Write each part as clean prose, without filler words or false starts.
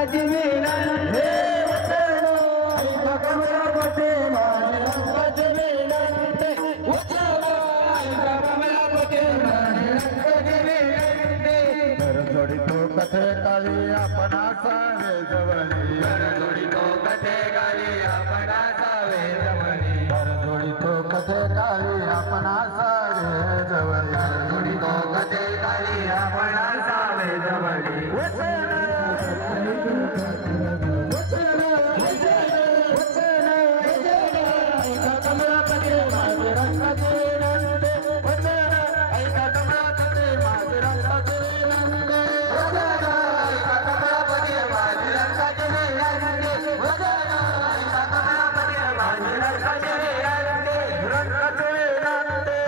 रंगाची विनंती वचनो ऐका कमलापती माझी रंगाची विनंती वचनो ऐका कमलापती माझी रंगाची विनंती घर जोडितो कथे काळी आपण असावे जवळी घर जोडितो कथे काळी आपण असावे जवळी घर जोडितो कथे काळी आपण असावे जवळी घर जोडितो कथे काळी आपण असावे जवळी वचन वचन वचन ऐका कमलापती माझी रंगाची विनंती वचन ऐका कमलापती माझी रंगाची विनंती वचन ऐका कमलापती माझी रंगाची विनंती वचन ऐका कमलापती माझी रंगाची विनंती रंगाची विनंती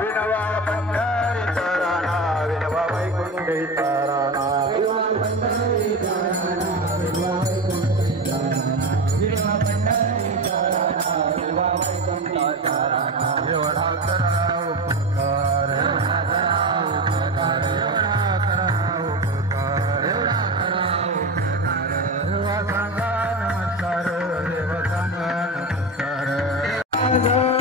विनवा पंढरी तराना विनवा वैकुंठी तराना विनवा पंढरी तराना विनवा वैकुंठी तराना विनवा पंढरी तराना विनवा वैकुंठी तराना एवढा करा उपकार एवढा करा उपकार एवढा करा उपकार एवढा करा उपकार देवा सांगा नमस्कार देवा सांगा नमस्कार नमस्कार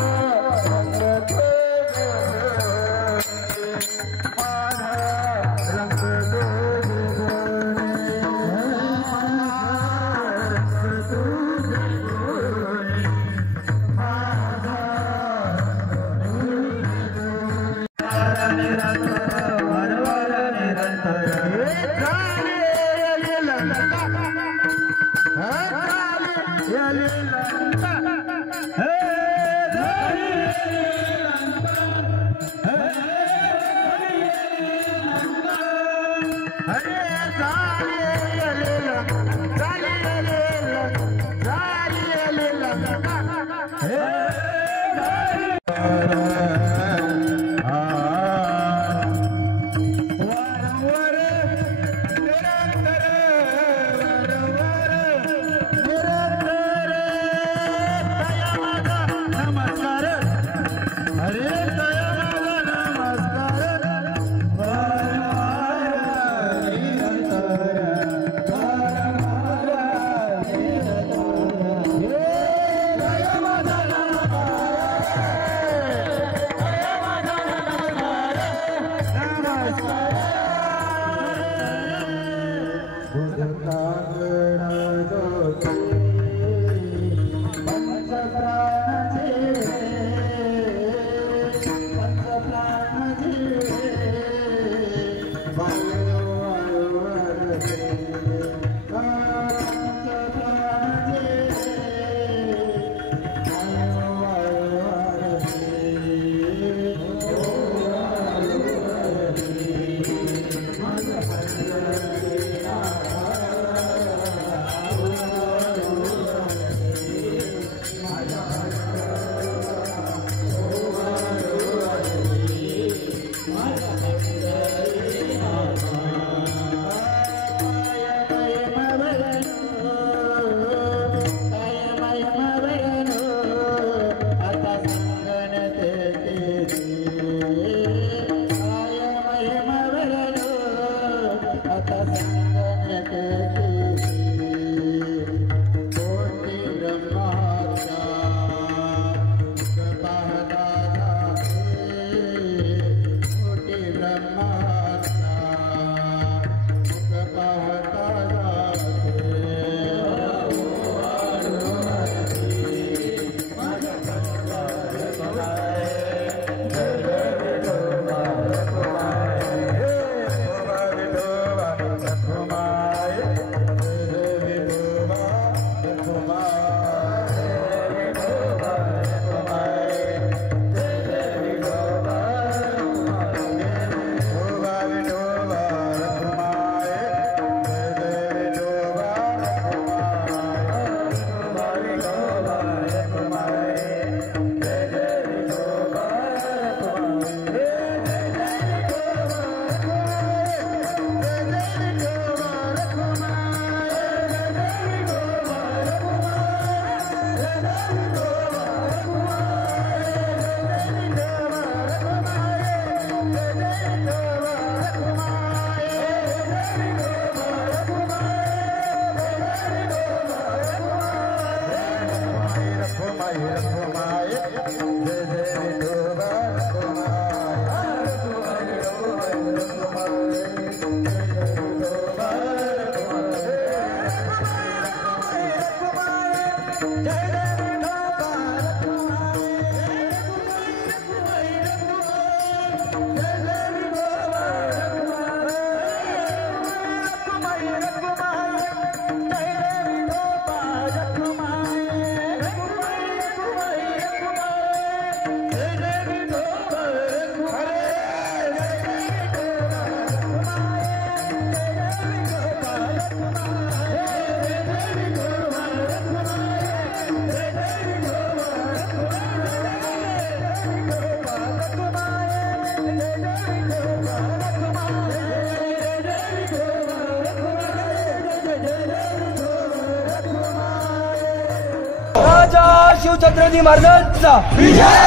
शिवछत्रपती महाराजांचा विजय।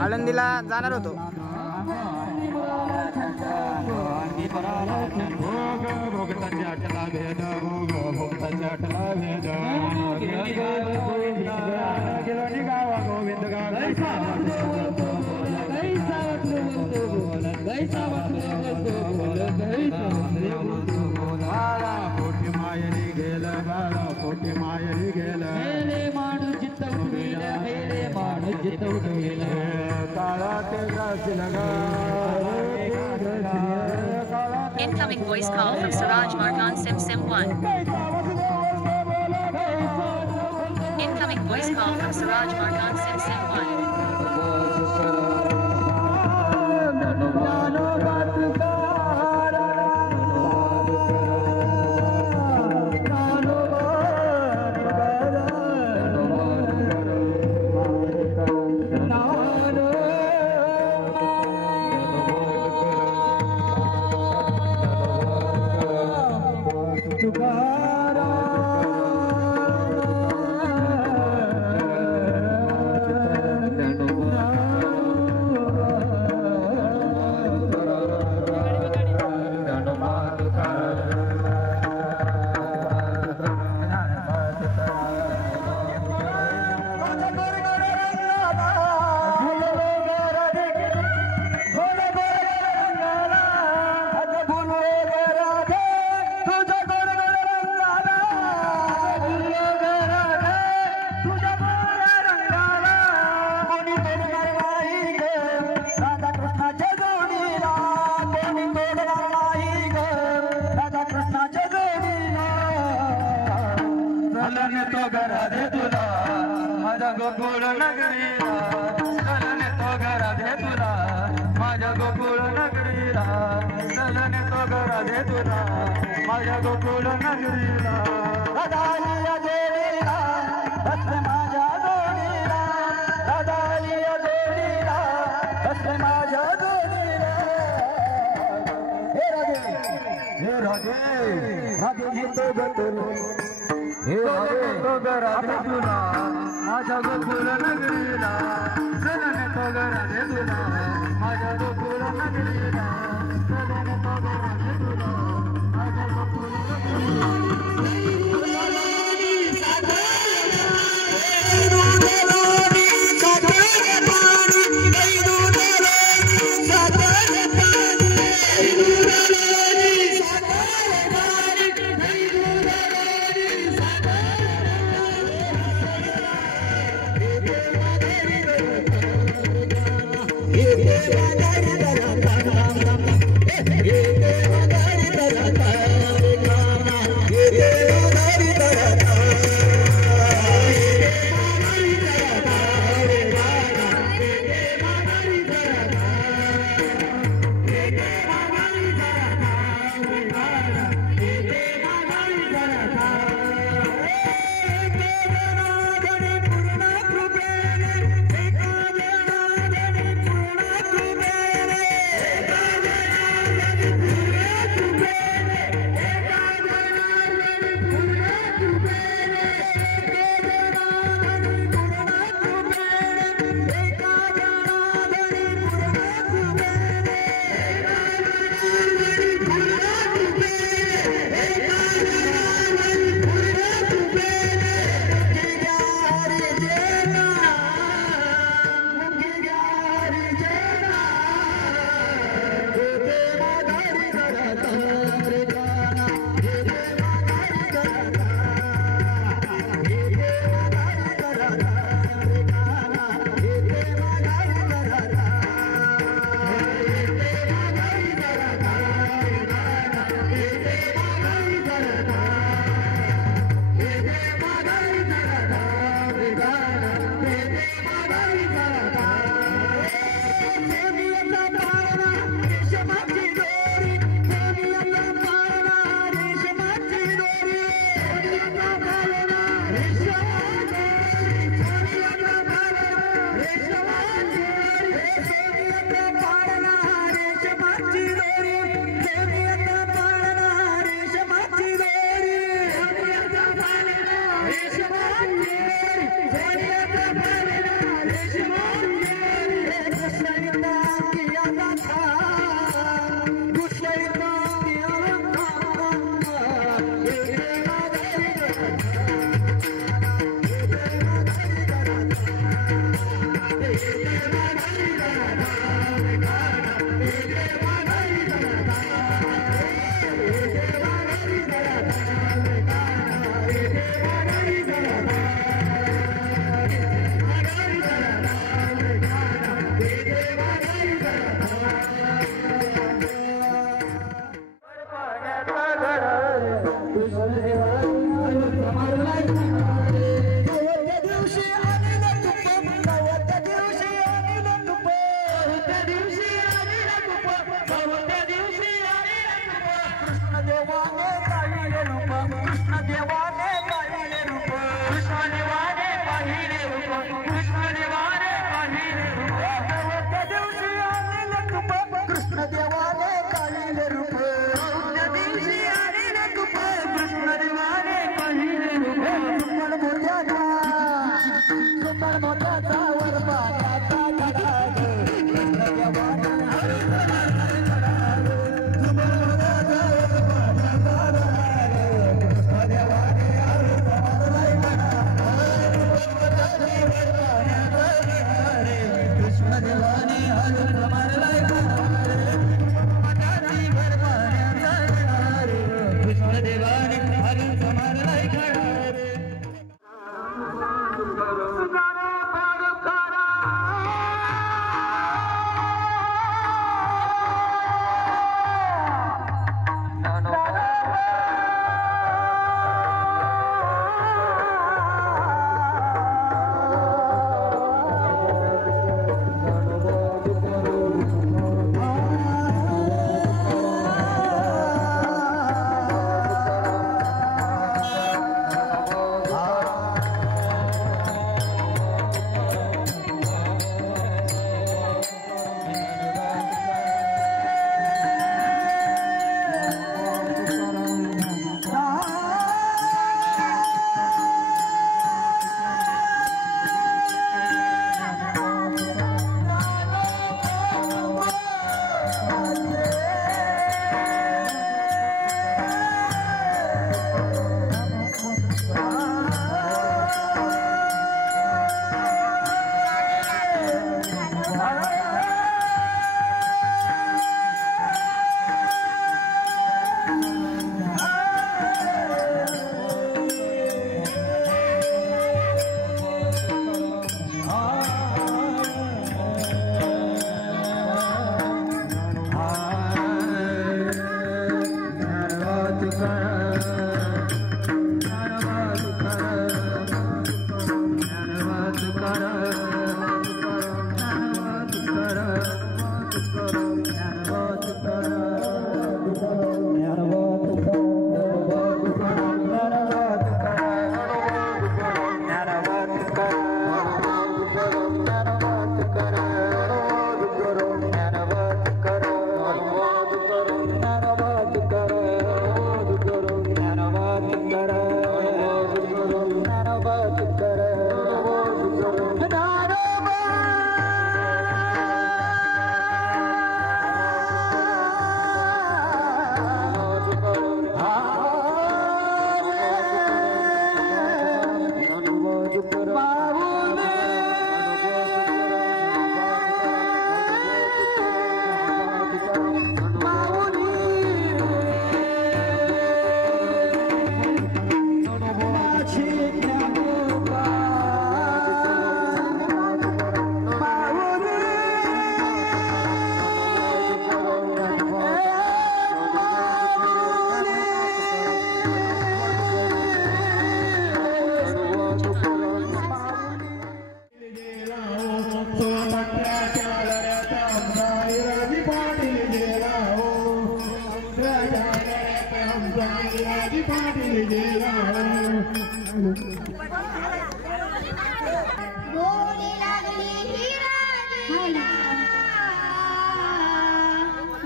आळंदीला जाणार होतो। Incoming voice call from Suraj Margan Sim 1. Incoming voice call from Suraj Margan Sim 1. Gokul नगरीला तो घरात तुला माझ्या गोकुळ नगरीला चलने तो राधे तुला माझ्या गोकुळ नगरीला राधालिया जोडीला बसले माझ्या जोडीला राधालिया जोडीला बसले माझ्या जोडीला हे राधे राधे गीतो गतुल हे राधे तो राधे तुला माझ्या गोकुळ नगरीला चलने तो राधे तुला माझ्या गोकुळ नगरीला चलने तो राधे तुला माझ्या गोकुळ देवाने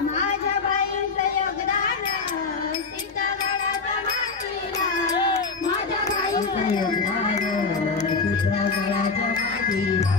माझ्या बाईंचं योगदान सीतागडाच्या मातीला माझ्या बाईंचं योगदान सीतागडाच्या मातीला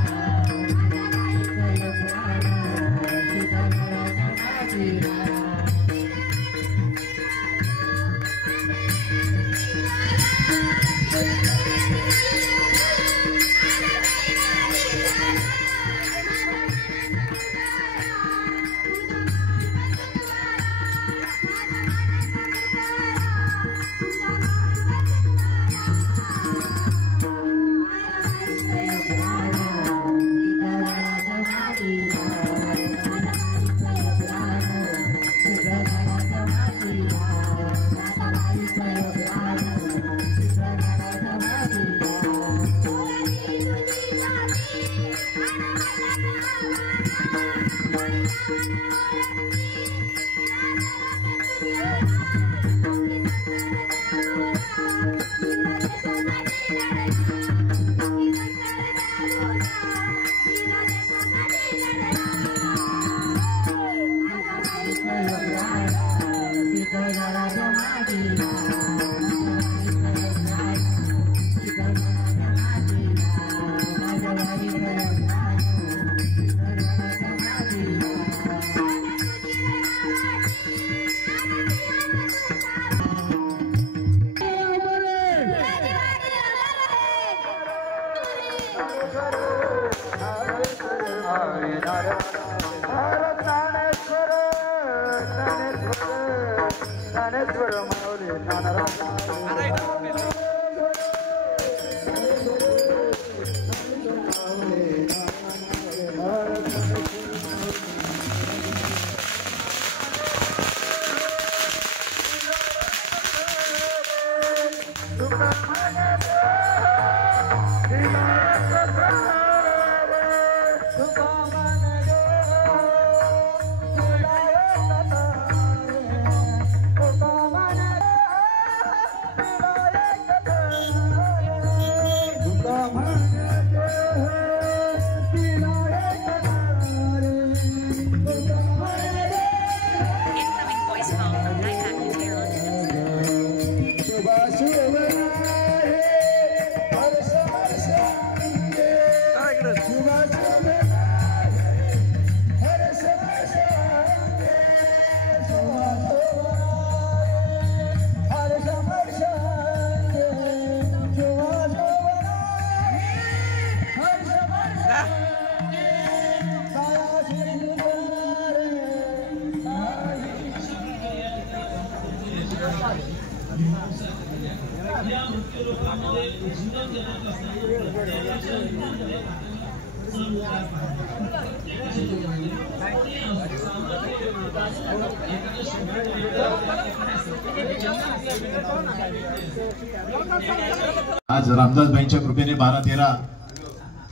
आज रामदासबाईंच्या कृपेने 12-13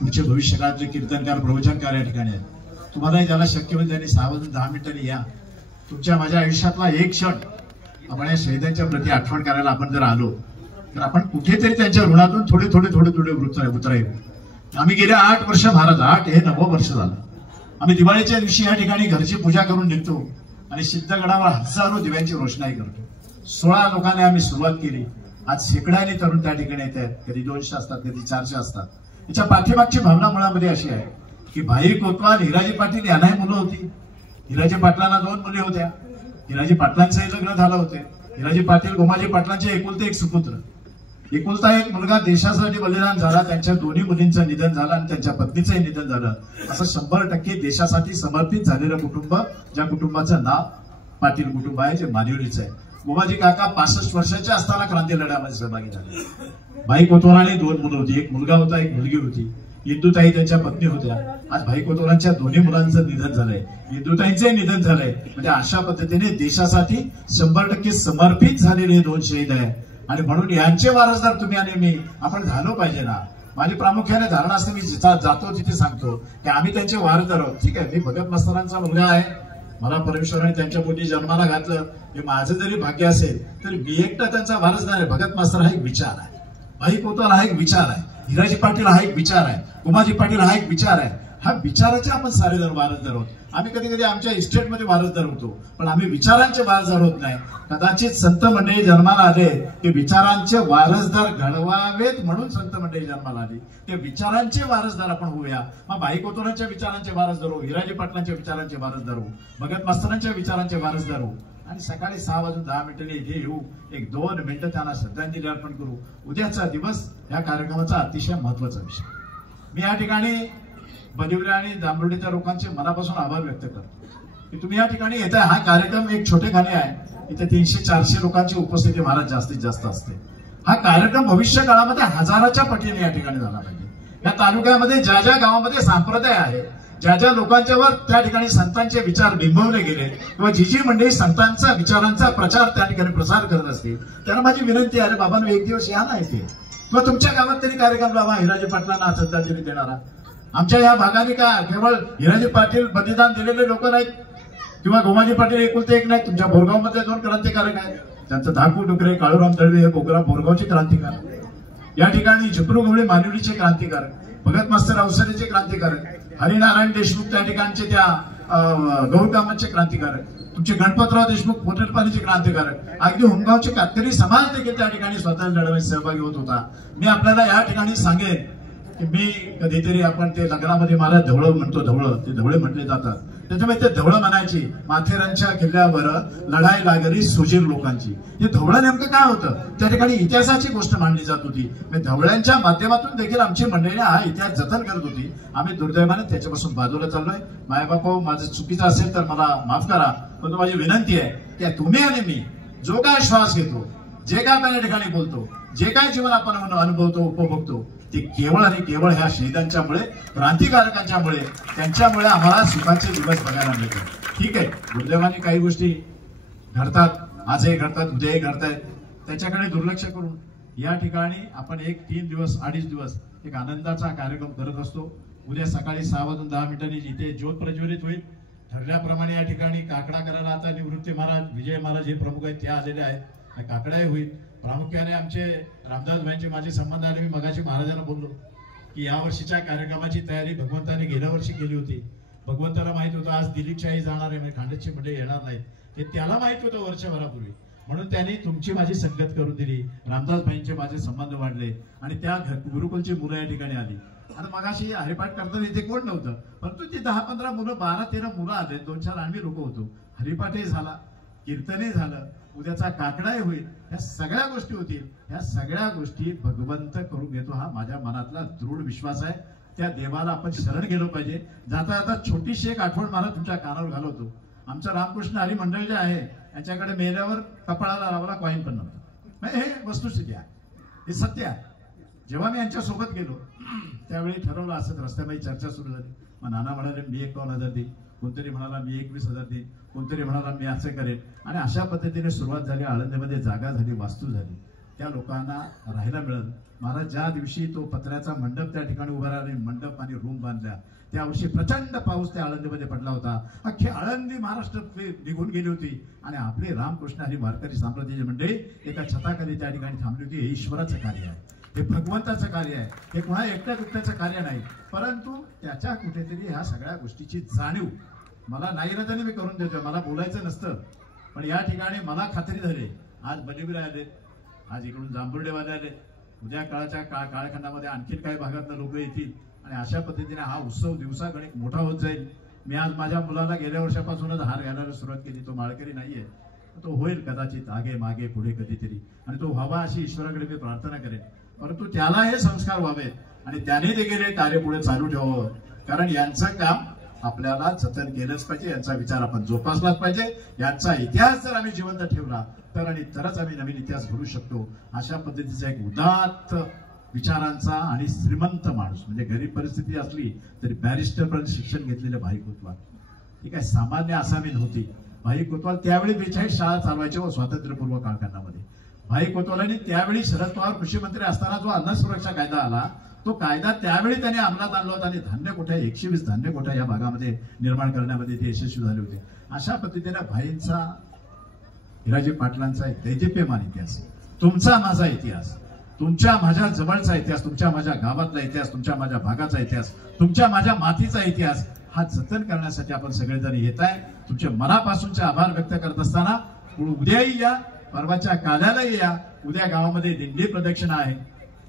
पुढचे भविष्यकाळातले कीर्तनकार प्रवचनकार या ठिकाणी आहेत। तुम्हालाही ज्याला शक्य होईल त्यांनी 6 वाजून 10 मिनिटांनी या। तुमच्या माझ्या आयुष्यातला एक क्षण आपण या शहीदांच्या प्रती आठवण करायला आपण जर आलो तर आपण कुठेतरी त्यांच्या ऋणातून थोडे उतरायला। आम्ही गेल्या 8 वर्ष महाराज 8 हे 9वं वर्ष झालं। आम्ही दिवाळीच्या दिवशी या ठिकाणी घरची पूजा करून निघतो आणि सिद्धगडावर हजारो दिव्यांची रोषणाई करतो। 16 लोकांनी आम्ही सुरुवात केली। आज शेकड्याने तरुण त्या ठिकाणी येत आहेत, कधी 200 असतात, कधी 400 असतात। याच्या पाठीमागची भावना मुळामध्ये अशी आहे की भाई कोतवाल, हिराजी पाटील यांनाही मुलं होती। हिराजी पाटलांना 2 मुली होत्या। हिराजी पाटलांचंही लग्न झालं होते। हिराजी पाटील गोमाजी पाटलांचे एकुलते एक सुपुत्र, एकुलता एक मुलगा देशासाठी बलिदान झाला। त्यांच्या दोन्ही मुलींचं निधन झालं आणि त्यांच्या पत्नीचंही निधन झालं। असं 100% देशासाठी समर्पित झालेलं कुटुंब, ज्या कुटुंबाचं नाव पाटील कुटुंब आहे, जे मानिवलीचं आहे। गोमाजी काका 65 वर्षाचे असताना क्रांती लढ्यामध्ये सहभागी झाले। भाई कोतवालांनी 2 मुलं होती, एक मुलगा होता, एक मुलगी होती। इंदुताई त्यांच्या पत्नी होत्या। आज भाई कोतवालांच्या दोन्ही मुलांचं निधन झालंय, इंदुताईंचंही निधन झालंय। म्हणजे अशा पद्धतीने देशासाठी 100% समर्पित झालेले 2 शहीद आहे आणि म्हणून यांचे वारसदार तुम्ही आणि मी आपण झालो पाहिजे ना। माझी प्रामुख्याने धारणा असते, मी जिथे जातो तिथे सांगतो की आम्ही त्यांचे वारसदार आहोत। ठीक आहे, मी भगत मस्तरांचा मुलगा आहे, मला परमेश्वराने त्यांच्या पोटी जन्माला घातलं हे माझं जरी भाग्य असेल तरी मी एकटा त्यांचा वारसदार आहे. भगत मास्तर हा एक विचार आहे, भाई कोतवाल हा एक विचार आहे, हिराजी पाटील हा एक विचार आहे, उमाजी पाटील हा एक विचार आहे. हा विचाराचे आपण सारेजण वारसदार आहोत. आम्ही कधी कधी आमच्या इस्टेटमध्ये वारसदार होतो, पण आम्ही विचारांचे वारसदार होत नाही. कदाचित संत मंडळी जन्माला आले ते विचारांचे वारसदार घडवावेत म्हणून संत मंडळी जन्माला आली. ते विचारांचे वारसदार आपण होऊया. मग भाई कोतवालांच्या विचारांचे वारसदार हो, हिराजी पाटलांच्या विचारांचे वारसदार हो, भगत मास्तरांच्या विचारांचे वारसदार हो. आणि सकाळी 6:10 इथे येऊ, एक 2 मिनिटं त्यांना श्रद्धांजली अर्पण करू. उद्याचा दिवस या कार्यक्रमाचा अतिशय महत्वाचा विषय. मी या ठिकाणी बदिवरे आणि जांभरुडीच्या लोकांचे मनापासून आभार व्यक्त करतो की तुम्ही या ठिकाणी येताय. हा कार्यक्रम एक छोटेखानी आहे, इथे 300-400 लोकांची उपस्थिती महाराज जास्तीत जास्त असते. हा कार्यक्रम भविष्य काळामध्ये हजाराच्या पटीने या ठिकाणी झाला पाहिजे. या तालुक्यामध्ये ज्या ज्या गावामध्ये संप्रदाय आहे, ज्या ज्या लोकांच्यावर त्या ठिकाणी संतांचे विचार बिंबवले गेले किंवा जी जी मंडळी संतांचा विचारांचा प्रचार त्या ठिकाणी प्रसार करत असतील, त्यांना माझी विनंती आहे, बाबांनो एक दिवस या ना इथे, किंवा तुमच्या गावात तरी कार्यक्रम लावा हिराजी पाटलांना श्रद्धांजली देणारा. आमच्या या भागाने का केवळ हिराजी पाटील बलिदान दिलेले लोक नाहीत किंवा गोमाजी पाटील एकुलते एक नाहीत. तुमच्या बोरगावमध्ये 2 क्रांतिकारक आहेत, त्यांचं धाकू डुकरे, काळूराम दळवे हे बोरगावचे क्रांतिकारक. या ठिकाणी झिपरू गवळी मालवणीचे क्रांतिकारक, भगत मास्तर अवसरेचे क्रांतिकारक, हरिनारायण देशमुख त्या ठिकाणचे त्या गौरकामाचे क्रांतिकारक, तुमचे गणपतराव देशमुख पोटेटपानीचे क्रांतिकारक, अगदी हुमगावचे कातकरी समाज देखील त्या ठिकाणी स्वतः लढवण्यात सहभागी होत होता. मी आपल्याला या ठिकाणी सांगेन की मी कधीतरी आपण ते लग्नामध्ये मला धवळ म्हणतो, धवळ ते धवळे म्हटले जातात, त्याच्यामुळे ते धवळ म्हणायची. माथेरानच्या किल्ल्यावर लढाई लागली सुजीर लोकांची. हे धवळ नेमकं काय होतं, त्या ठिकाणी इतिहासाची गोष्ट मांडली जात होती. धवळ्यांच्या माध्यमातून देखील आमची मंडळी हा इतिहास जतन करत होती. आम्ही दुर्दैवाने त्याच्यापासून बाजूला चाललोय. मायबापा माझं चुकीचं असेल तर मला माफ करा, पण माझी विनंती आहे की तुम्ही आणि मी जो काय श्वास घेतो, जे काय आपण या ठिकाणी बोलतो, जे काय जीवन आपण अनुभवतो उपभोगतो, ते केवळ आणि केवळ ह्या शहीदांच्यामुळे, क्रांतिकारकांच्यामुळे, त्यांच्यामुळे आम्हाला सुखाचे दिवस बघायला मिळतात. ठीक आहे, दुर्दैवाने काही गोष्टी घडतात, आजही घडतात, उद्याही घडतायत, त्याच्याकडे दुर्लक्ष करून या ठिकाणी आपण 3 दिवस 2.5 दिवस एक आनंदाचा कार्यक्रम करत असतो. उद्या सकाळी 6:10 इथे ज्योत प्रज्वलित होईल. ठरल्याप्रमाणे या ठिकाणी काकडा करायला आता निवृत्ती महाराज, विजय महाराज हे प्रमुख आहेत, ते आलेले आहेत. काकडाही होईल. प्रामुख्याने आमचे रामदास भाईंचे माझे संबंध आले. मी मगाशी महाराजांना बोललो की या वर्षीच्या कार्यक्रमाची तयारी भगवंताने गेल्या वर्षी केली होती. भगवंताला माहित होतं आज दिलीपशाही जाणार आहे, म्हणजे खांडेची मंडळी येणार नाहीत, हे त्याला माहित होतं वर्षभरापूर्वी. म्हणून त्यांनी तुमची माझी संगत करून दिली. रामदास भाईंचे माझे संबंध वाढले आणि त्या गुरुकुलची मुलं या ठिकाणी आली. आता मगाशी हरिपाठ करताना इथे कोण नव्हतं, परंतु ती 10-15 मुलं, 12-13 मुलं आले, 2-4 आम्ही लोक होतो. हरिपाठही झाला, कीर्तनही झालं, उद्याचा काकडाही होईल. ह्या सगळ्या गोष्टी होतील. ह्या सगळ्या गोष्टी भगवंत करून घेतो हा माझ्या मनातला दृढ विश्वास आहे. त्या देवाला आपण शरण गेलो पाहिजे. जाता जाता छोटीशी एक आठवण मला तुमच्या कानावर घालवतो. आमचं रामकृष्ण हरी मंडळ जे आहे यांच्याकडे मेल्यावर कपाळाला लावला कॉईन पण नव्हतं. हे वस्तुस्थिती आहे, हे सत्य आहे. जेव्हा मी यांच्या सोबत गेलो त्यावेळी ठरवलं असत, रस्त्यामध्ये चर्चा सुरू झाली. मग नाना म्हणाले मी 51,000 देईन, कोणतरी म्हणाला मी 21,000 देईन, कोणतरी म्हणाला मी असं करेन. आणि अशा पद्धतीने सुरुवात झाली. आळंदीमध्ये जागा झाली, वास्तू झाली, त्या लोकांना राहायला मिळालं. महाराज ज्या दिवशी तो पत्र्याचा मंडप त्या ठिकाणी उभा राहिला, मंडप आणि रूम बांधल्या, त्या वर्षी प्रचंड पाऊस त्या आळंदीमध्ये पडला होता. अख्खी आळंदी महाराष्ट्र निघून गेली होती आणि आपले रामकृष्ण हरी वारकरी साम्राज्याची मंडळी एका छताखाली त्या ठिकाणी थांबली होती. हे ईश्वराचं कार्य आहे, हे भगवंताचं कार्य आहे, हे कोणा एकट्या दुकट्याचं कार्य नाही. परंतु त्याच्या कुठेतरी ह्या सगळ्या गोष्टीची जाणीव मला नाईलाजाने मी करून देतोय. मला बोलायचं नसतं, पण या ठिकाणी मला खात्री झाली. आज बलिवरे आले, आज इकडून जांभुर्डेवाले आले, उद्या काळाच्या काळखंडामध्ये आणखीन काही भागातनं लोक येतील आणि अशा पद्धतीने हा उत्सव दिवसागणिक मोठा होत जाईल. मी आज माझ्या मुलाला गेल्या वर्षापासूनच हार घालायला सुरुवात केली. तो माळकरी नाहीये, तो होईल कदाचित आगे मागे पुढे कधीतरी, आणि तो व्हावा अशी ईश्वराकडे मी प्रार्थना करेन. परंतु त्याला हे संस्कार व्हावेत आणि त्याने देखील हे कार्य पुढे चालू ठेवावं. कारण यांचं काम आपल्याला जतन केलंच पाहिजे, यांचा विचार आपण जोपासलाच पाहिजे. यांचा इतिहास जर आम्ही जिवंत ठेवला तर आणि तरच आम्ही नवीन इतिहास घडू शकतो. अशा पद्धतीचा एक उदात्त विचारांचा आणि श्रीमंत माणूस, म्हणजे गरीब परिस्थिती असली तरी बॅरिस्टर पर्यंत शिक्षण घेतलेले भाई कोतवाल, ठीक आहे, सामान्य असामी नव्हती. भाई कोतवाल त्यावेळी 42 शाळा चालवायच्या व स्वातंत्र्यपूर्व काळखंडामध्ये. भाई कोतवालांनी त्यावेळी शरद पवार कृषी मंत्री असताना जो अन्न सुरक्षा कायदा आला, तो कायदा त्यावेळी त्यांनी अंमलात आणला होता आणि धान्य कोठ्या 120 धान्य कोठ्या या भागामध्ये निर्माण करण्यामध्ये ते यशस्वी झाले होते. अशा पद्धतीने भाईंचा, हिराजी पाटलांचा एक दैदिप्यमान इतिहास, तुमचा माझा इतिहास, तुमच्या माझ्या जवळचा इतिहास, तुमच्या माझ्या गावातला इतिहास, तुमच्या माझ्या भागाचा इतिहास, तुमच्या माझ्या मातीचा इतिहास हा जतन करण्यासाठी आपण सगळेजण येत आहे. तुमचे मनापासूनचे आभार व्यक्त करत असताना उद्याही या, परवाच्या काल्यालाही या, उद्या गावामध्ये दिंडी प्रदक्षिणा आहे,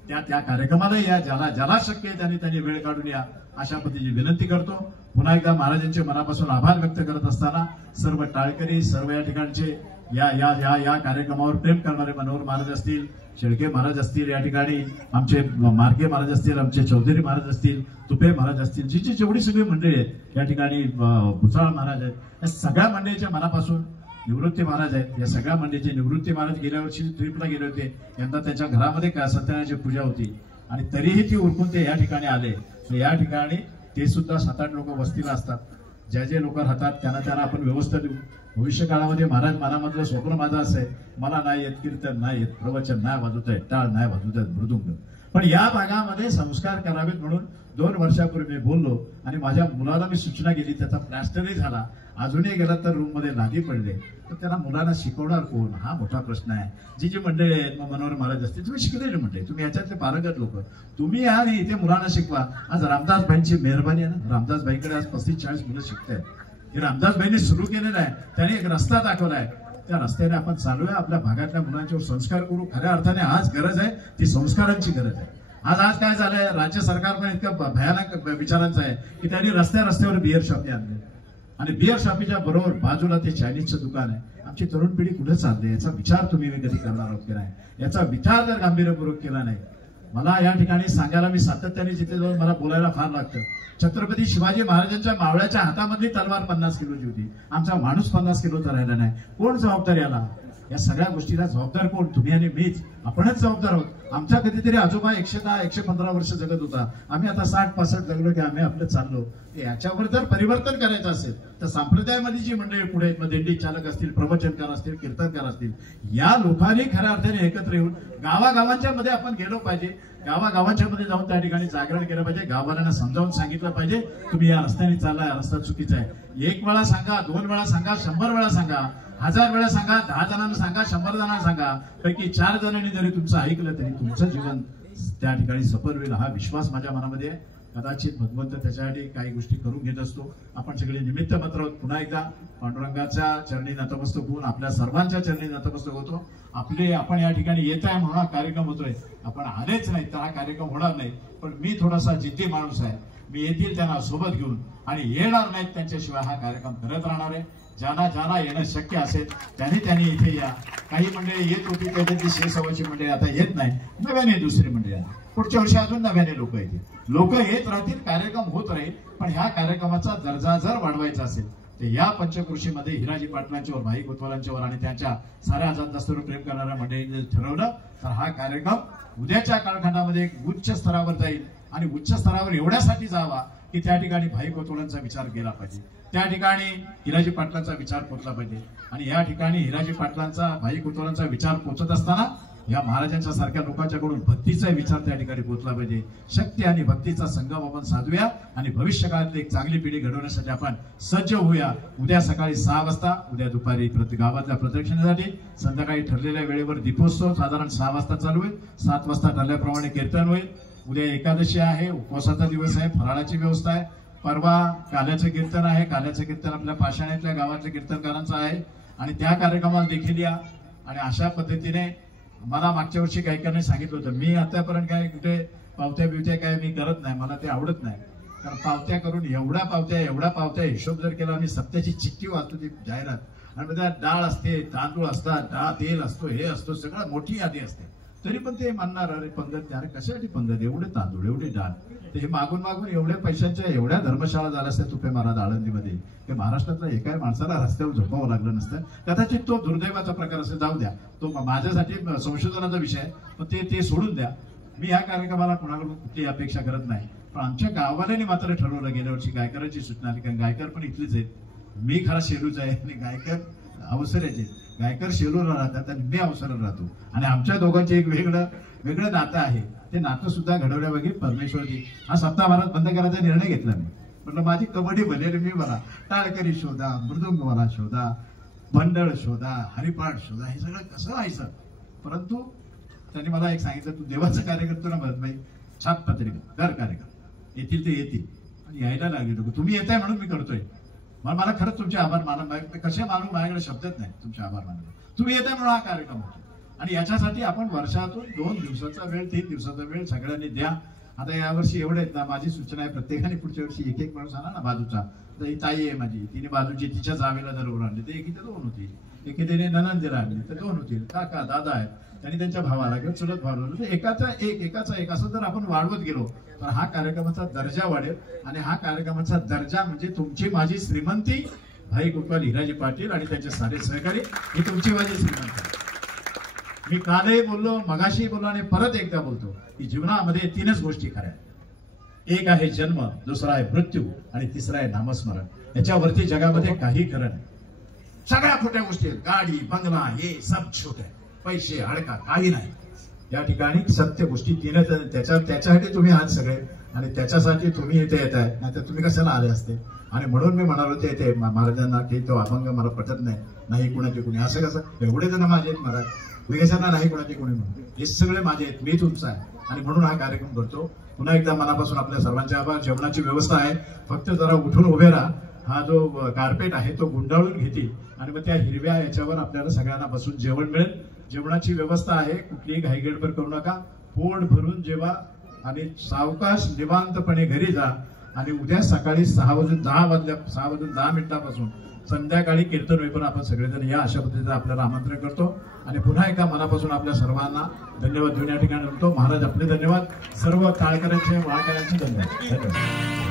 त्या कार्यक्रमाला या, ज्याला शक्य आहे त्यांनी वेळ काढून या, अशा पद्धतीची विनंती करतो. पुन्हा एकदा महाराजांचे मनापासून आभार व्यक्त करत असताना सर्व टाळकरी, सर्व या ठिकाणचे या कार्यक्रमावर प्रेम करणारे मनोहर महाराज असतील, शेळके महाराज असतील, या ठिकाणी आमचे मार्गे महाराज असतील, आमचे चौधरी महाराज असतील, तुपे महाराज असतील, जी जेवढी सगळी मंडळी आहेत, या ठिकाणी भुसाळ महाराज आहेत, या सगळ्या मंडळीच्या मनापासून, निवृत्ती महाराज आहेत, या सगळ्या मंडळीचे, निवृत्ती महाराज गेल्या वर्षी ट्रिपला गेले होते, यंदा त्यांच्या घरामध्ये सत्यनारायणाची पूजा होती आणि तरीही ती उरकून ते या ठिकाणी आले. या ठिकाणी ते सुद्धा 7-8 लोक वस्तीला असतात. जे लोक राहतात त्यांना आपण व्यवस्था देऊ. भविष्य काळामध्ये महाराज मनामधलं स्वप्न माझं असं आहे, मला नाही येत कीर्तन, नाही येत प्रवचन, नाही वाजवता येत टाळ, नाही वाजवता येत मृदुंग, पण या भागामध्ये संस्कार करावेत म्हणून 2 वर्षापूर्वी मी बोललो आणि माझ्या मुलाला मी सूचना केली. त्याचा प्लॅस्टरही झाला. अजूनही गेला तर रूम मध्ये लादी पडले, तर त्याला मुलांना शिकवणार कोण हा मोठा प्रश्न आहे. जी मंडळी आहेत, मग मनोहर महाराज असतील, तुम्ही शिकलेले मंडळी, तुम्ही याच्यातले पारंगत लोक, तुम्ही या आणि इथे मुलांना शिकवा. आज रामदास भाईंची मेहरबानी आहे ना, रामदास भाईंकडे आज 35-40 मुलं शिकतायत. हे रामदास भाईंनी सुरू केलेलं आहे, त्यांनी एक रस्ता दाखवलाय, त्या रस्त्याने आपण चालूया, आपल्या भागातल्या मुलांच्यावर संस्कार करू. खऱ्या अर्थाने आज गरज आहे ती संस्कारांची गरज आहे. आज काय झालंय, राज्य सरकार पण इतकं भयानक विचारांचं आहे की त्यांनी रस्त्यावर बिअर शॉपी आणले आणि बिअर शॉपीच्या बरोबर बाजूला ते चायनीजचं दुकान आहे. आमची तरुण पिढी कुठे चालते याचा विचार तुम्ही कधी करणार आहोत की नाही, याचा विचार जर गांभीर्यपूर्वक केला नाही. मला या ठिकाणी सांगायला, मी सातत्याने जिथे जाऊन मला बोलायला फार लागतं. छत्रपती शिवाजी महाराजांच्या मावळ्याच्या हातामधली तलवार 50 किलोची होती, आमचा माणूस 50 किलोचा राहिला नाही. कोण जबाबदार याला? या सगळ्या गोष्टीला जबाबदार कोण? तुम्ही आणि मीच, आपणच जबाबदार आहोत. आमचा कधीतरी आजोबा 110-115 वर्ष जगत होता, आम्ही आता 60-65 जगलो की आम्ही आपलं चाललो. याच्यावर जर परिवर्तन करायचं असेल तर संप्रदायामध्ये जी मंडळी पुढे दिंडी चालक असतील, प्रवचनकार असतील, कीर्तनकार असतील, या लोकांनी खऱ्या अर्थाने एकत्र येऊन गावागावांच्या मध्ये आपण गेलो पाहिजे. गावागावांच्या मध्ये जाऊन त्या ठिकाणी जागरण केलं पाहिजे. गाववाल्यांना समजावून सांगितलं पाहिजे, तुम्ही या रस्त्याने चाललाय, रस्ता चुकीचा आहे. 1 वेळा सांगा, 2 वेळा सांगा, 100 वेळा सांगा, 1000 वेळा सांगा, 10 जणांना सांगा, 100 जणांना सांगा, पैकी 4 जणांनी जरी तुमचं ऐकलं तरी तुमचं जीवन त्या ठिकाणी सफल होईल हा विश्वास माझ्या मनामध्ये आहे. कदाचित भगवंत त्याच्यासाठी काही गोष्टी करून घेत असतो. आपण सगळे निमित्त मात्र आहोत. पुन्हा एकदा पांडुरंगाच्या चरणी नतमस्तक होऊन आपल्या सर्वांच्या चरणी नतमस्तक होतो. आपण या ठिकाणी येत आहे म्हणून हा कार्यक्रम होतोय, आपण आलेच नाही तर हा कार्यक्रम होणार नाही. पण मी थोडासा जिद्दी माणूस आहे, मी येतील त्यांना सोबत घेऊन आणि येणार नाहीत त्यांच्याशिवाय हा कार्यक्रम करत राहणार आहे. ज्यांना येणं शक्य असेल त्यांनी इथे या. काही मंडळी येत होती पहिल्यांदा 100-125 मंडळी आता येत नाही, नव्याने दुसरी मंडळी आली. पुढच्या वर्षी अजून नव्याने लोक येतील, लोक येत राहतील, कार्यक्रम होत राहील. पण ह्या कार्यक्रमाचा दर्जा जर वाढवायचा असेल तर या पंचकृषीमध्ये हिराजी पाटलांच्यावर, भाई कोतवालांच्यावर आणि त्यांच्या साऱ्या जातदास्तावर प्रेम करणाऱ्या मंडळींनी ठरवलं तर हा कार्यक्रम उद्याच्या कालखंडामध्ये एक उच्च स्तरावर जाईल. आणि उच्च स्तरावर एवढ्यासाठी जावा की त्या ठिकाणी भाई कोतवालांचा विचार केला पाहिजे, त्या ठिकाणी हिराजी पाटलांचा विचार पोचला पाहिजे. आणि या ठिकाणी हिराजी पाटलांचा, भाई कोतवालांचा विचार पोचत असताना या महाराजांच्या सारख्या लोकांच्याकडून भक्तीचा विचार त्या ठिकाणी पोचला पाहिजे. शक्ती आणि भक्तीचा संगम आपण साधूया आणि भविष्यकाळातली एक चांगली पिढी घडवण्यासाठी आपण सज्ज होऊया. उद्या सकाळी 6 वाजता, उद्या दुपारी गावातल्या प्रदक्षिणेसाठी संध्याकाळी ठरलेल्या वेळेवर दीपोत्सव साधारण 6 वाजता चालू होईल. 7 वाजता ठरल्याप्रमाणे कीर्तन होईल. उद्या एकादशी आहे, उपवासाचा दिवस आहे, फराळाची व्यवस्था आहे. परवा काल्याचं कीर्तन आहे, काल्याचं कीर्तन आपल्या पाषाणातल्या गावातल्या कीर्तनकारांचं आहे आणि त्या कार्यक्रमाला देखील या. आणि अशा पद्धतीने मला मागच्या वर्षी गायकांनी सांगितलं होतं, मी आतापर्यंत काय कुठे पावत्या बिवत्या काय मी करत नाही, मला ते आवडत नाही. कारण पावत्या करून एवढ्या पावत्या हिशोब जर केला, मी सत्याची चिठ्ठी वाचतो ती जाहिरात आणि त्यात डाळ असते, तांदूळ असतात, तेल असतो, हे असतो, सगळं मोठी यादी असते. तरी पण ते म्हणणार, अरे पंगत, अरे कशासाठी पंगत, एवढे तांदूळ, एवढी डाळ. ते मागून एवढ्या पैशांच्या एवढ्या धर्मशाळा झाल्या असत्या तुपे महाराज आळंदीमध्ये, की महाराष्ट्रातल्या एकाही माणसाला रस्त्यावर झोपावं लागलं नसतं. कदाचित तो दुर्दैवाचा प्रकार असेल, जाऊ द्या, तो माझ्यासाठी संशोधनाचा विषय आहे, पण ते सोडून द्या. मी या कार्यक्रमाला कोणाकडून कुठली अपेक्षा करत नाही. पण आमच्या गाववाल्यांनी मात्र ठरवलं, गेल्या वर्षी गायकरांची सूचना आली, कारण गायकर पण इथलेच आहेत. मी खरा शेलूच आहे आणि गायकर अवसराचे, गायकर शेलूला राहतात आणि मी अवसराला राहतो. आणि आमच्या दोघांचे एक वेगळं नातं आहे. ते नातं सुद्धा घडवण्यामागे परमेश्वरजी. हा सप्ताह भारत बंद करायचा निर्णय घेतला मी. म्हटलं माझी कबड्डी भरलेली मी मला टाळकरी शोधा, मृदुंगवाला शोधा, भंडळ शोधा, हरिपाठ शोधा, हे सगळं कसं व्हायचं. परंतु त्यांनी मला एक सांगितलं, तू देवाचं कार्य करतो ना भरतभाई, छाप पत्रिका कर कार्यक्रम, येतील ते येतील. आणि यायला लागले लोक, तुम्ही येताय म्हणून मी करतोय. मला खरंच तुमचे आभार माना, कसे मानू माझ्याकडे शब्दच नाही तुमचे आभार मानले. तुम्ही येताय म्हणून हा कार्यक्रम होतो. आणि याच्यासाठी आपण वर्षातून 2 दिवसाचा वेळ, 3 दिवसाचा वेळ सगळ्यांनी द्या. आता यावर्षी एवढे आहेत ना, माझी सूचना आहे प्रत्येकाने पुढच्या वर्षी एक माणूस आणा ना बाजूचा. तर ही ताई आहे माझी, तिने बाजूची तिच्या जावेला जरूर आणले, ते एकीचे 2 होतील, एकीने ननंदीला आणले तर 2 होतील. काका दादा आहेत, त्यांनी त्यांच्या भावाला किंवा चुलत भावाला, एकाचा एक असं जर आपण वाढवत गेलो तर हा कार्यक्रमाचा दर्जा वाढेल. आणि हा कार्यक्रमाचा दर्जा म्हणजे तुमची माझी श्रीमंती भाई कुटवाल हिराजी पाटील आणि त्यांचे सारे सहकारी, ही तुमची माझी श्रीमंती. मी कालही बोललो, मगाशी बोललो आणि परत एकदा बोलतो की जीवनामध्ये 3च गोष्टी खऱ्या. एक आहे जन्म, दुसरा आहे मृत्यू आणि तिसरा आहे नामस्मरण. याच्यावरती जगामध्ये काही खरं नाही. सगळ्या खोट्या गोष्टी, गाडी बंगला हे सब छोटे, पैसे अडका काही नाही. या ठिकाणी सत्य गोष्टी 3च. त्याच्यासाठी तुम्ही आज सगळे, आणि त्याच्यासाठी तुम्ही इथे येत आहे, नाही तर तुम्ही कशाला आले असते. आणि म्हणून मी म्हणालो ते महाराजांना की तो अभंग मला पटत नाही कुणाचे कुणी. असं कसं, एवढे जण माझे आहेत महाराज, विकासांना नाही कोणाचे कोणी म्हणून, हे सगळे माझे आहेत, मी तुमचा आहे. आणि म्हणून हा कार्यक्रम करतो. पुन्हा एकदा मनापासून आपल्या सर्वांचे आभार. जेवणाची व्यवस्था आहे, फक्त जरा उठून उभे राहा. हा जो कार्पेट आहे तो गुंडाळून घेतील आणि मग त्या हिरव्या याच्यावर आपल्याला सगळ्यांना बसून जेवण मिळेल. जेवणाची व्यवस्था आहे, कुठलीही घाईगडबड करू नका. पोट भरून जेवा आणि सावकाश निवांतपणे घरी जा. आणि उद्या सकाळी 6:10 संध्याकाळी कीर्तन होईपर्यंत आपण सगळेजण या, अशा पद्धतीचं आपल्याला आमंत्रण करतो. आणि पुन्हा एकदा मनापासून आपल्या सर्वांना धन्यवाद देऊन या ठिकाणी म्हणतो. महाराज आपले धन्यवाद, सर्व टाळकऱ्यांचे वाळकऱ्यांचे धन्यवाद.